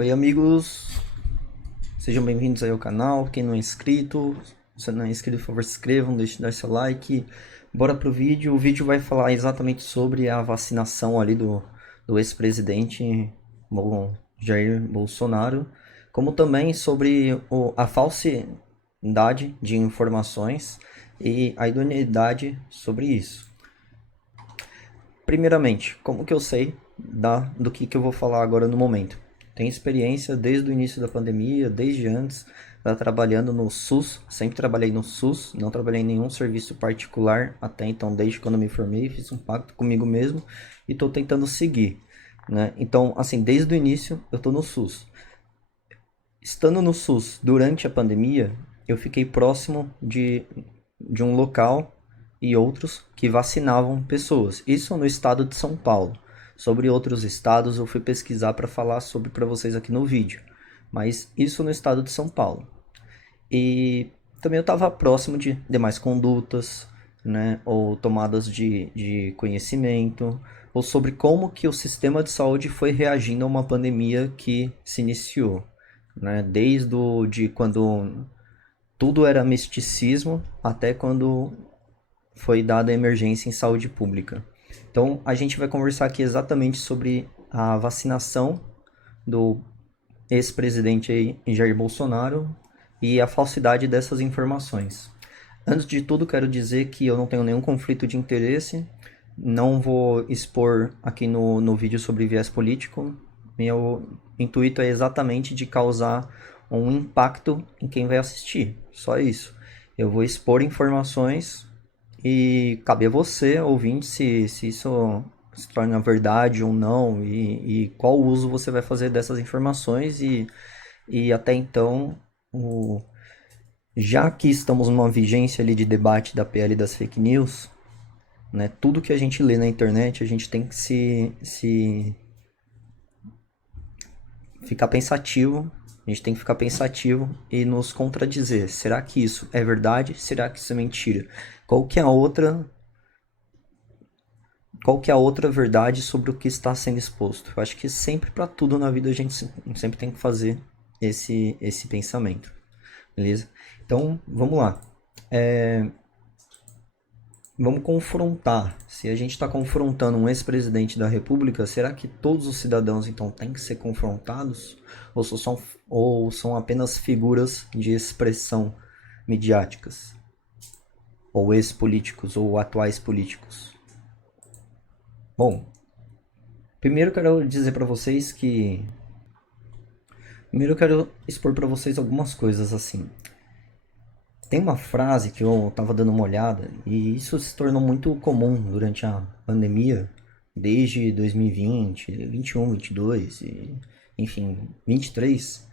Oi, amigos, sejam bem-vindos aí ao canal. Quem não é inscrito, se não é inscrito, por favor, se inscrevam, deixe de dar seu like. Bora pro vídeo. O vídeo vai falar exatamente sobre a vacinação ali do ex-presidente Jair Bolsonaro, como também sobre a falsidade de informações e a idoneidade sobre isso. Primeiramente, como que eu sei do que eu vou falar agora no momento? Tenho experiência desde o início da pandemia, desde antes, trabalhando no SUS, sempre trabalhei no SUS, não trabalhei em nenhum serviço particular até então, desde quando me formei, fiz um pacto comigo mesmo e estou tentando seguir, né? Então, assim, desde o início eu estou no SUS. Estando no SUS durante a pandemia, eu fiquei próximo de um local e outros que vacinavam pessoas. Isso no estado de São Paulo. Sobre outros estados eu fui pesquisar para falar sobre para vocês aqui no vídeo. Mas isso no estado de São Paulo. E também eu estava próximo de demais condutas, né, ou tomadas de conhecimento, ou sobre como que o sistema de saúde foi reagindo a uma pandemia que se iniciou, né, de quando tudo era misticismo até quando foi dada a emergência em saúde pública. Então, a gente vai conversar aqui exatamente sobre a vacinação do ex-presidente Jair Bolsonaro e a falsidade dessas informações. Antes de tudo, quero dizer que eu não tenho nenhum conflito de interesse, não vou expor aqui no vídeo sobre viés político. Meu intuito é exatamente de causar um impacto em quem vai assistir, só isso. Eu vou expor informações e cabe a você, ouvinte, se isso se torna verdade ou não e qual uso você vai fazer dessas informações e até então, já que estamos numa vigência ali de debate da PL das fake news, né, tudo que a gente lê na internet a gente tem que se ficar pensativo, a gente tem que ficar pensativo e nos contradizer. Será que isso é verdade? Será que isso é mentira? Qual que é a outra qual que é a outra verdade sobre o que está sendo exposto? Eu acho que sempre para tudo na vida a gente sempre tem que fazer esse pensamento, beleza? Então, vamos lá. Vamos confrontar. Se a gente está confrontando um ex-presidente da República, será que todos os cidadãos então têm que ser confrontados? Ou são apenas figuras de expressão midiáticas? Ou ex-políticos ou atuais políticos? Bom, primeiro quero dizer para vocês que primeiro eu quero expor para vocês algumas coisas assim. Tem uma frase que eu estava dando uma olhada e isso se tornou muito comum durante a pandemia, desde 2020, 21, 22 e enfim, 23.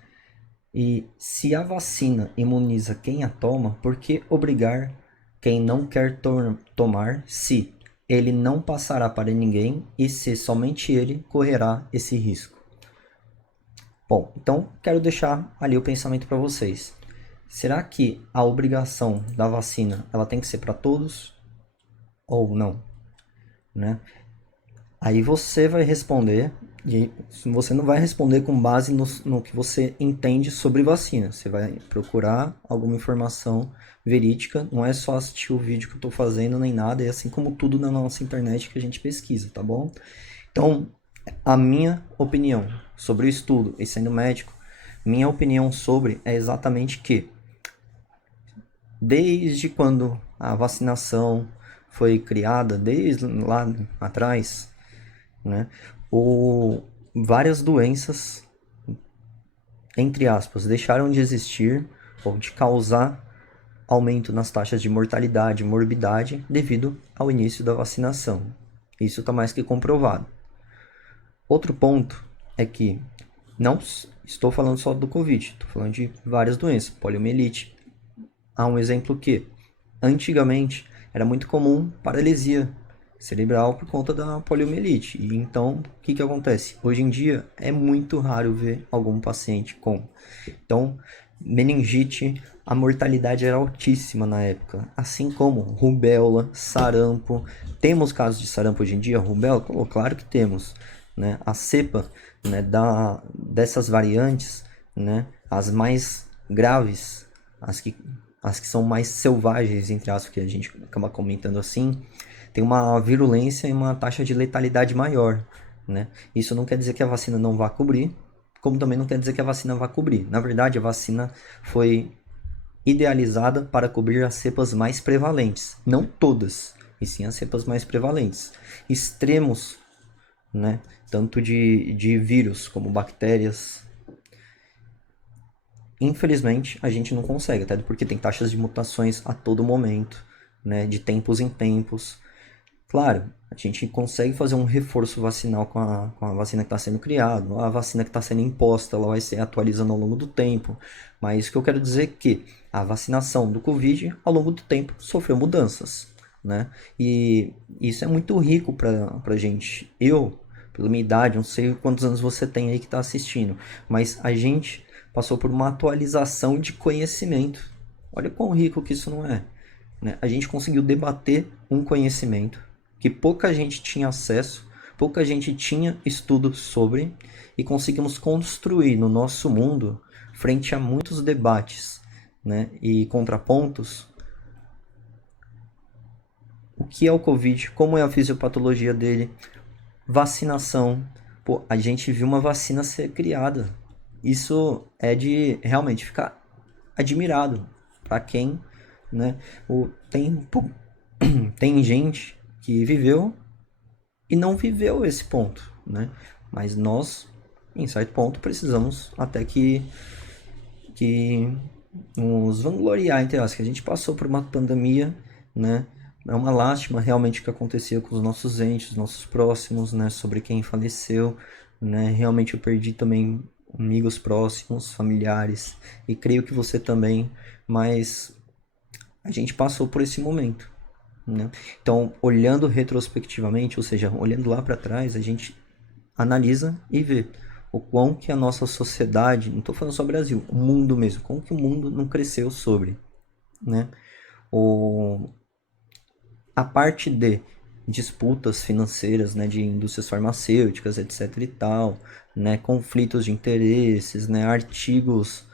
E se a vacina imuniza quem a toma, por que obrigar quem não quer tomar se ele não passará para ninguém e se somente ele correrá esse risco? Bom, então quero deixar ali o pensamento para vocês. Será que a obrigação da vacina ela tem que ser para todos ou não, né? Aí você vai responder e você não vai responder com base no que você entende sobre vacina. Você vai procurar alguma informação verídica. Não é só assistir o vídeo que eu estou fazendo nem nada. É assim como tudo na nossa internet que a gente pesquisa, tá bom? Então, a minha opinião sobre o estudo, e sendo médico, minha opinião sobre é exatamente que desde quando a vacinação foi criada, desde lá atrás, né, várias doenças, entre aspas, deixaram de existir ou de causar aumento nas taxas de mortalidade e morbidade devido ao início da vacinação. Isso está mais que comprovado. Outro ponto é que não estou falando só do Covid, estou falando de várias doenças, poliomielite. Há um exemplo que, antigamente, era muito comum paralisia cerebral por conta da poliomielite. E então, o que acontece? Hoje em dia, é muito raro ver algum paciente com. Então, meningite, a mortalidade era altíssima na época. Assim como rubéola, sarampo. Temos casos de sarampo hoje em dia? Rubéola? Claro que temos. né, a cepa, né, dessas variantes, né, as mais graves, as que, as que são mais selvagens, entre aspas, que a gente acaba comentando assim, tem uma virulência e uma taxa de letalidade maior, né? Isso não quer dizer que a vacina não vá cobrir, como também não quer dizer que a vacina vá cobrir. Na verdade, a vacina foi idealizada para cobrir as cepas mais prevalentes, não todas, e sim as cepas mais prevalentes. Extremos, né? Tanto de vírus como bactérias. Infelizmente, a gente não consegue, até porque tem taxas de mutações a todo momento, né? De tempos em tempos. Claro, a gente consegue fazer um reforço vacinal com a vacina que está sendo criada. A vacina que está sendo imposta, ela vai ser atualizando ao longo do tempo. Mas o que eu quero dizer é que a vacinação do Covid, ao longo do tempo, sofreu mudanças, né? E isso é muito rico para a gente. Eu, pela minha idade, não sei quantos anos você tem aí que está assistindo, mas a gente passou por uma atualização de conhecimento. Olha quão rico que isso não é, né? A gente conseguiu debater um conhecimento que pouca gente tinha acesso, pouca gente tinha estudo sobre, e conseguimos construir no nosso mundo, frente a muitos debates, né, e contrapontos, o que é o Covid, como é a fisiopatologia dele, vacinação. Pô, a gente viu uma vacina ser criada. Isso é de realmente ficar admirado para quem, né, tem gente que viveu e não viveu esse ponto, né? Mas nós, em certo ponto, precisamos até que nos vangloriar, entre aspas, que a gente passou por uma pandemia, né? É uma lástima realmente o que acontecia com os nossos entes, nossos próximos, né? Sobre quem faleceu, né? Realmente eu perdi também amigos próximos, familiares, e creio que você também, mas a gente passou por esse momento, né? Então, olhando retrospectivamente, ou seja, olhando lá para trás, a gente analisa e vê o quão que a nossa sociedade, não estou falando só Brasil, o mundo mesmo, como que o mundo não cresceu sobre, né? O, a parte de disputas financeiras, né, de indústrias farmacêuticas, etc e tal, né, conflitos de interesses, né, artigos,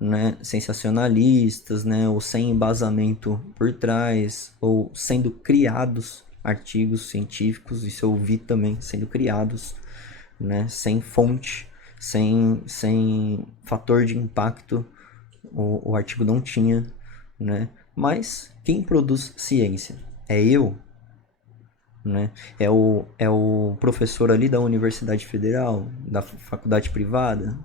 né, sensacionalistas, né, ou sem embasamento por trás, ou sendo criados artigos científicos, isso eu vi também sendo criados, né, sem fonte, sem fator de impacto, o artigo não tinha, né? Mas quem produz ciência? É eu, né? É o professor ali da Universidade Federal, da faculdade privada,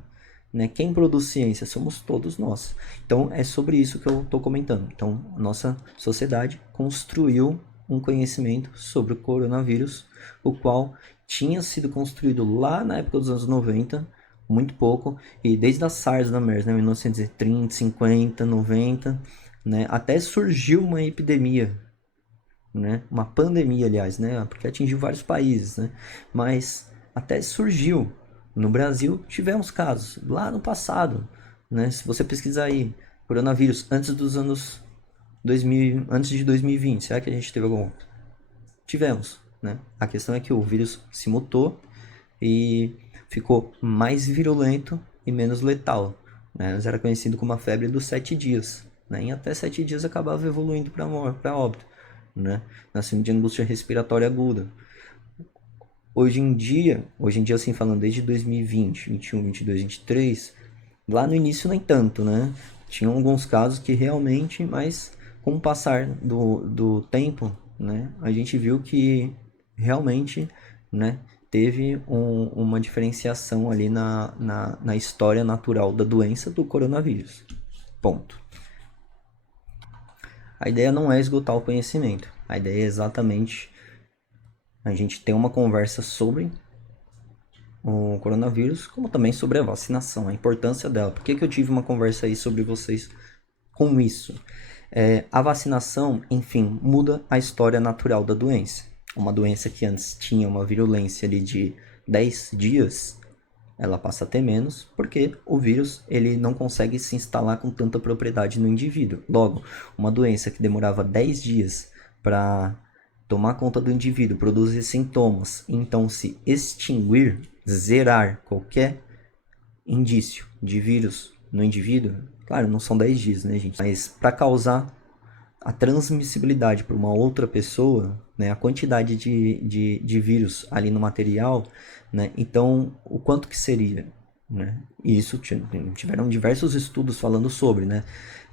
né? Quem produz ciência somos todos nós. Então é sobre isso que eu estou comentando. Então, a nossa sociedade construiu um conhecimento sobre o coronavírus, o qual tinha sido construído lá na época dos anos 90, muito pouco, e desde a SARS da MERS, né, 1930, 50, 90, né, até surgiu uma epidemia, né, uma pandemia, aliás, né, porque atingiu vários países, né, mas até surgiu. No Brasil tivemos casos lá no passado, né, se você pesquisar aí, coronavírus antes dos anos 2000, antes de 2020, será que a gente teve algum? Tivemos, né? A questão é que o vírus se mutou e ficou mais virulento e menos letal, né? Mas era conhecido como a febre dos 7 dias, né? Em até 7 dias acabava evoluindo para óbito, né? Nascimento de angústia respiratória aguda. Hoje em dia assim falando desde 2020, 21, 22, 23, lá no início nem tanto, né? Tinham alguns casos que realmente, mas com o passar do tempo, né, a gente viu que realmente, né, teve uma diferenciação ali na história natural da doença do coronavírus. Ponto. A ideia não é esgotar o conhecimento. A ideia é exatamente a gente ter uma conversa sobre o coronavírus, como também sobre a vacinação, a importância dela. Por que eu tive uma conversa aí sobre vocês com isso? A vacinação, enfim, muda a história natural da doença. Uma doença que antes tinha uma virulência ali de 10 dias, ela passa a ter menos, porque o vírus ele não consegue se instalar com tanta propriedade no indivíduo. Logo, uma doença que demorava 10 dias para tomar conta do indivíduo, produzir sintomas, então se extinguir, zerar qualquer indício de vírus no indivíduo, claro, não são 10 dias, né, gente? Mas para causar a transmissibilidade para uma outra pessoa, né, a quantidade de vírus ali no material, né, então o quanto que seria? Né? E isso tiveram diversos estudos falando sobre, né?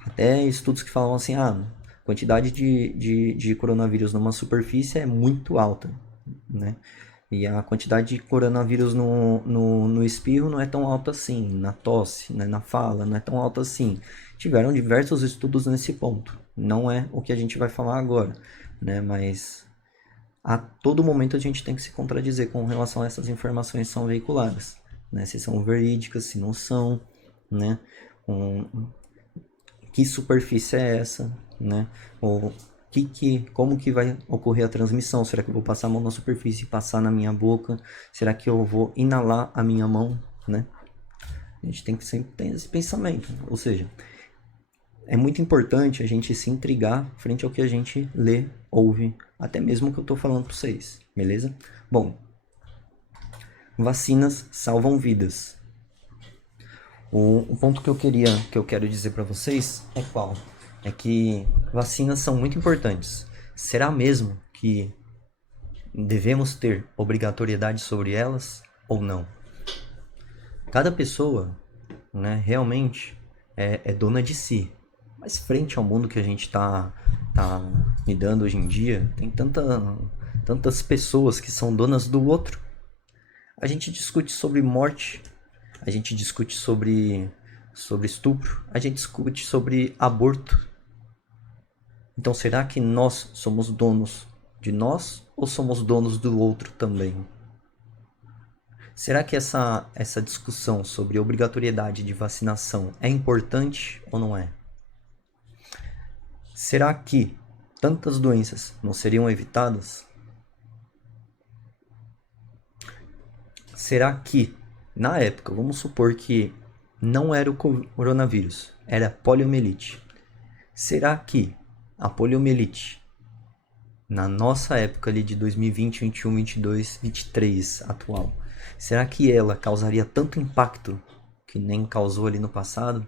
Até estudos que falam assim, a quantidade de coronavírus numa superfície é muito alta, né? E a quantidade de coronavírus no espirro não é tão alta assim, na tosse, né, na fala, não é tão alta assim. Tiveram diversos estudos nesse ponto. Não é o que a gente vai falar agora, né? Mas a todo momento a gente tem que se contradizer com relação a essas informações que são veiculadas, né? Se são verídicas, se não são, né? Que superfície é essa, né? Ou como que vai ocorrer a transmissão? Será que eu vou passar a mão na superfície e passar na minha boca? Será que eu vou inalar a minha mão, né? A gente tem que sempre ter esse pensamento. Ou seja, é muito importante a gente se intrigar frente ao que a gente lê, ouve, até mesmo o que eu estou falando para vocês, beleza? Bom, vacinas salvam vidas. O ponto que eu quero dizer para vocês é qual? É que vacinas são muito importantes. Será mesmo que devemos ter obrigatoriedade sobre elas ou não? Cada pessoa, né, realmente é dona de si. Mas frente ao mundo que a gente tá lidando hoje em dia, tem tantas pessoas que são donas do outro. A gente discute sobre morte, a gente discute sobre estupro, a gente discute sobre aborto. Então será que nós somos donos de nós ou somos donos do outro também? Será que essa discussão sobre obrigatoriedade de vacinação é importante ou não é? Será que tantas doenças não seriam evitadas? Será que, na época, vamos supor que não era o coronavírus, era poliomielite. Será que a poliomielite, na nossa época ali de 2020, 21, 22, 23 atual, será que ela causaria tanto impacto que nem causou ali no passado?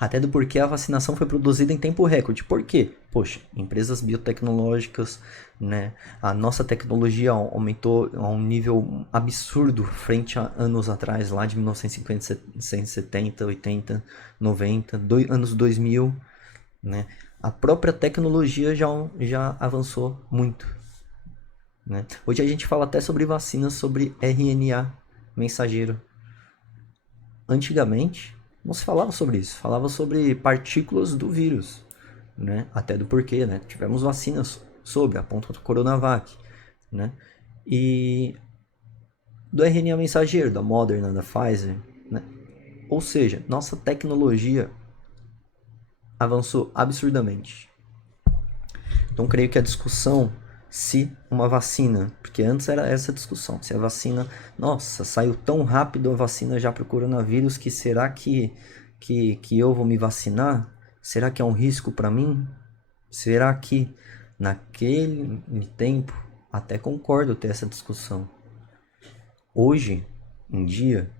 Até do porquê a vacinação foi produzida em tempo recorde. Por quê? Poxa, empresas biotecnológicas, né? A nossa tecnologia aumentou a um nível absurdo frente a anos atrás, lá de 1950, 1970, 80, 90, anos 2000, né? A própria tecnologia já avançou muito, né? Hoje a gente fala até sobre vacinas, sobre RNA mensageiro. Antigamente, não se falava sobre isso, falava sobre partículas do vírus, né? Até do porquê, né? Tivemos vacinas sobre, a ponta do Coronavac, né? E do RNA mensageiro, da Moderna, da Pfizer, né? Ou seja, nossa tecnologia avançou absurdamente. Então, creio que a discussão se uma vacina, porque antes era essa discussão, se a vacina, nossa, saiu tão rápido a vacina já para o coronavírus que será que eu vou me vacinar? Será que é um risco para mim? Será que naquele tempo, até concordo ter essa discussão. Hoje em dia,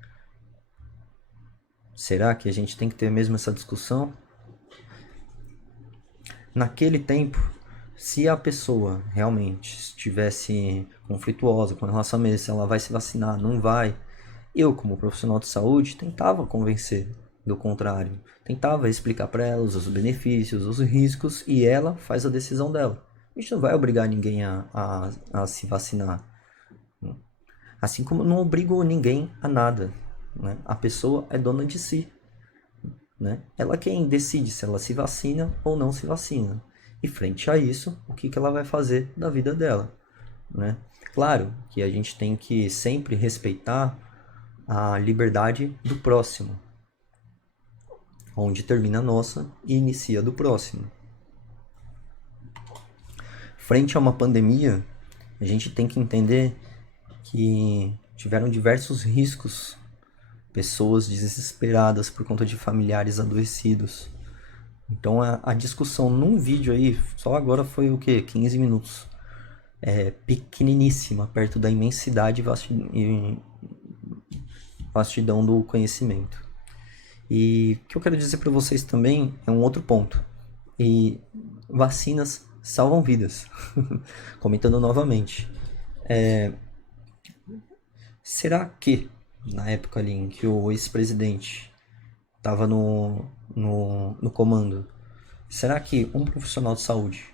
será que a gente tem que ter mesmo essa discussão? Naquele tempo, se a pessoa realmente estivesse conflituosa com relação a isso, se ela vai se vacinar, não vai, eu, como profissional de saúde, tentava convencer do contrário. Tentava explicar para ela os benefícios, os riscos, e ela faz a decisão dela. A gente não vai obrigar ninguém a se vacinar. Assim como não obrigo ninguém a nada. Né? A pessoa é dona de si. Né? Ela quem decide se ela se vacina ou não se vacina. E frente a isso, o que ela vai fazer da vida dela. Né? Claro que a gente tem que sempre respeitar a liberdade do próximo, onde termina a nossa e inicia a do próximo. Frente a uma pandemia, a gente tem que entender que tiveram diversos riscos, pessoas desesperadas por conta de familiares adoecidos. Então a discussão num vídeo aí, só agora foi o que? 15 minutos. é pequeniníssima perto da imensidade e vastidão do conhecimento. E o que eu quero dizer para vocês também é um outro ponto. E vacinas salvam vidas. Comentando novamente. Será que, na época ali em que o ex-presidente estava no comando, será que um profissional de saúde,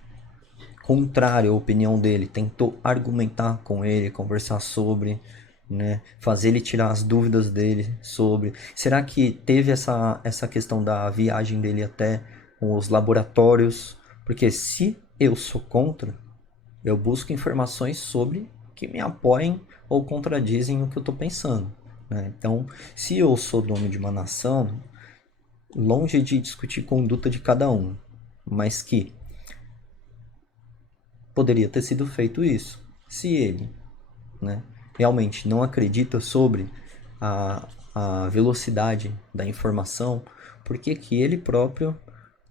contrário à opinião dele, tentou argumentar com ele, conversar sobre, né, fazer ele tirar as dúvidas dele sobre? Será que teve essa questão da viagem dele até os laboratórios? Porque se eu sou contra, eu busco informações sobre que me apoiem ou contradizem o que eu estou pensando, né? Então, se eu sou dono de uma nação, longe de discutir conduta de cada um, mas que poderia ter sido feito isso. Se ele, né, realmente não acredita sobre a velocidade da informação, por que que ele próprio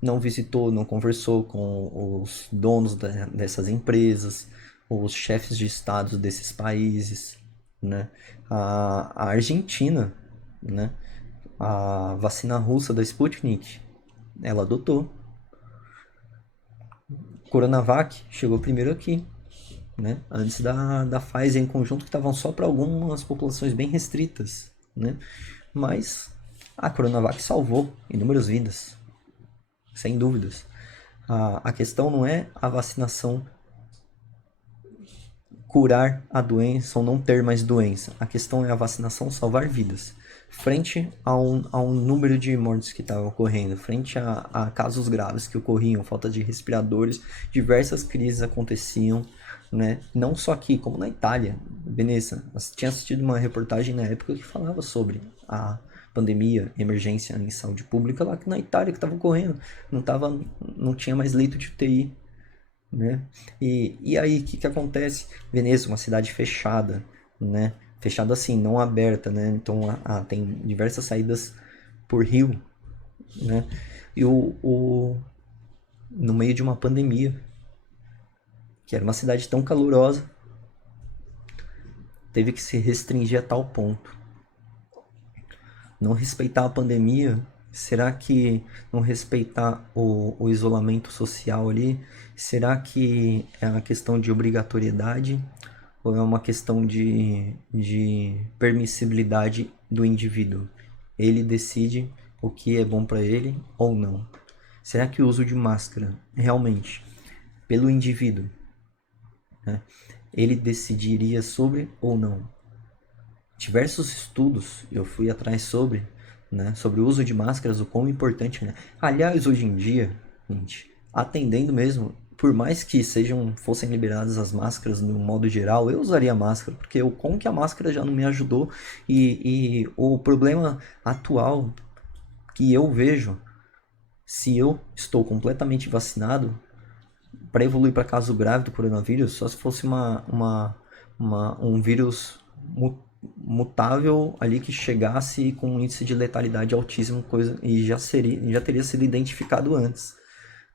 não visitou, não conversou com os donos dessas empresas, os chefes de estados desses países, né? A Argentina, né? A vacina russa da Sputnik, ela adotou. Coronavac chegou primeiro aqui, né? Antes da Pfizer em conjunto, que estavam só para algumas populações bem restritas, né? Mas a Coronavac salvou inúmeras vidas, sem dúvidas. A questão não é a vacinação curar a doença ou não ter mais doença. A questão é a vacinação salvar vidas. Frente a um número de mortes que estava ocorrendo, frente a casos graves que ocorriam, falta de respiradores, diversas crises aconteciam, né? Não só aqui, como na Itália. Veneza, tinha assistido uma reportagem na época que falava sobre a pandemia, emergência em saúde pública lá na Itália que estava ocorrendo. Não tinha mais leito de UTI, né? E aí, o que acontece? Veneza, uma cidade fechada, né? Fechada assim, não aberta, né? Então, tem diversas saídas por rio, né? E no meio de uma pandemia, que era uma cidade tão calorosa, teve que se restringir a tal ponto. Não respeitar a pandemia, será que não respeitar o isolamento social ali, será que é uma questão de obrigatoriedade ou é uma questão de permissibilidade do indivíduo? Ele decide o que é bom para ele ou não. Será que o uso de máscara realmente, pelo indivíduo, né, ele decidiria sobre ou não? Diversos estudos eu fui atrás sobre, né, sobre o uso de máscaras, o quão importante, né? Aliás, hoje em dia, gente, atendendo mesmo, por mais que fossem liberadas as máscaras no modo geral, eu usaria máscara, porque o quão que a máscara já não me ajudou e o problema atual que eu vejo, se eu estou completamente vacinado, para evoluir para caso grave do coronavírus, só se fosse um vírus mutável ali que chegasse com um índice de letalidade altíssimo, coisa e já teria sido identificado antes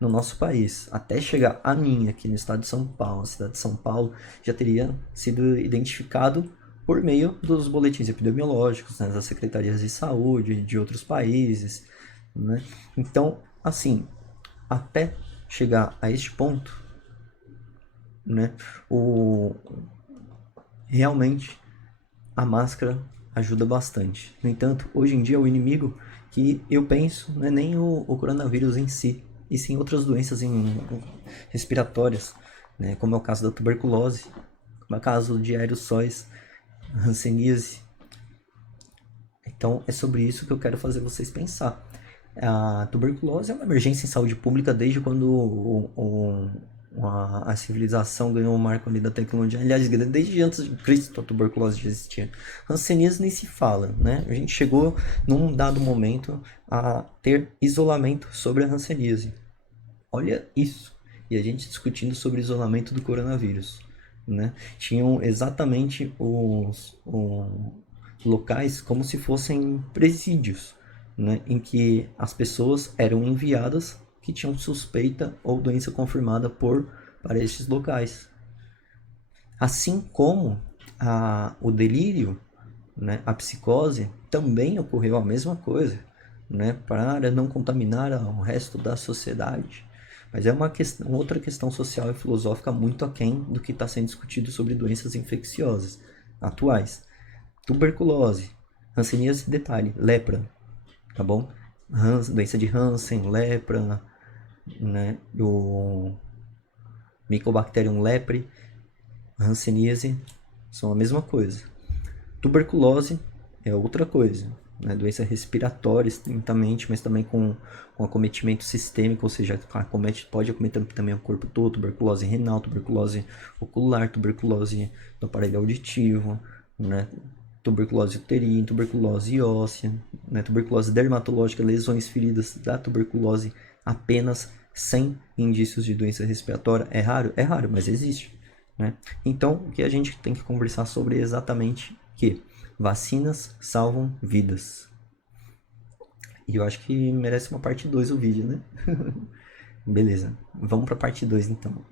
no nosso país. Até chegar a mim aqui no estado de São Paulo, a cidade de São Paulo, já teria sido identificado por meio dos boletins epidemiológicos, né, das secretarias de saúde de outros países, né? Então, assim, até chegar a este ponto, né, realmente a máscara ajuda bastante. No entanto, hoje em dia o inimigo que eu penso não é nem o coronavírus em si, e sim outras doenças respiratórias, né, como é o caso da tuberculose, como é o caso de aerossóis, hanseníase. Então é sobre isso que eu quero fazer vocês pensar. A tuberculose é uma emergência em saúde pública desde quando a civilização ganhou o marco ali da tecnologia. Aliás, desde antes de Cristo a tuberculose já existia. Hanseníase nem se fala, né? A gente chegou num dado momento a ter isolamento sobre a hanseníase. Olha isso! E a gente discutindo sobre isolamento do coronavírus, né? Tinham exatamente os locais como se fossem presídios, né? Em que as pessoas eram enviadas que tinham suspeita ou doença confirmada para estes locais. Assim como o delírio, né, a psicose, também ocorreu a mesma coisa, né, para não contaminar o resto da sociedade. Mas é uma outra questão social e filosófica muito aquém do que está sendo discutido sobre doenças infecciosas atuais. Tuberculose, hanseníase, detalhe, lepra, tá bom? Doença de Hansen, lepra, né, o Mycobacterium leprae, hanseníase, são a mesma coisa. Tuberculose é outra coisa, né? Doença respiratória extensamente, mas também com acometimento sistêmico, ou seja, pode acometer também o corpo todo, tuberculose renal, tuberculose ocular, tuberculose do aparelho auditivo, né? Tuberculose uterina, tuberculose óssea, né? Tuberculose dermatológica, lesões feridas da tuberculose apenas sem indícios de doença respiratória. É raro? É raro, mas existe. Né? Então, o que a gente tem que conversar sobre é exatamente que vacinas salvam vidas. E eu acho que merece uma parte 2 o vídeo, né? Beleza, vamos para a parte 2 então.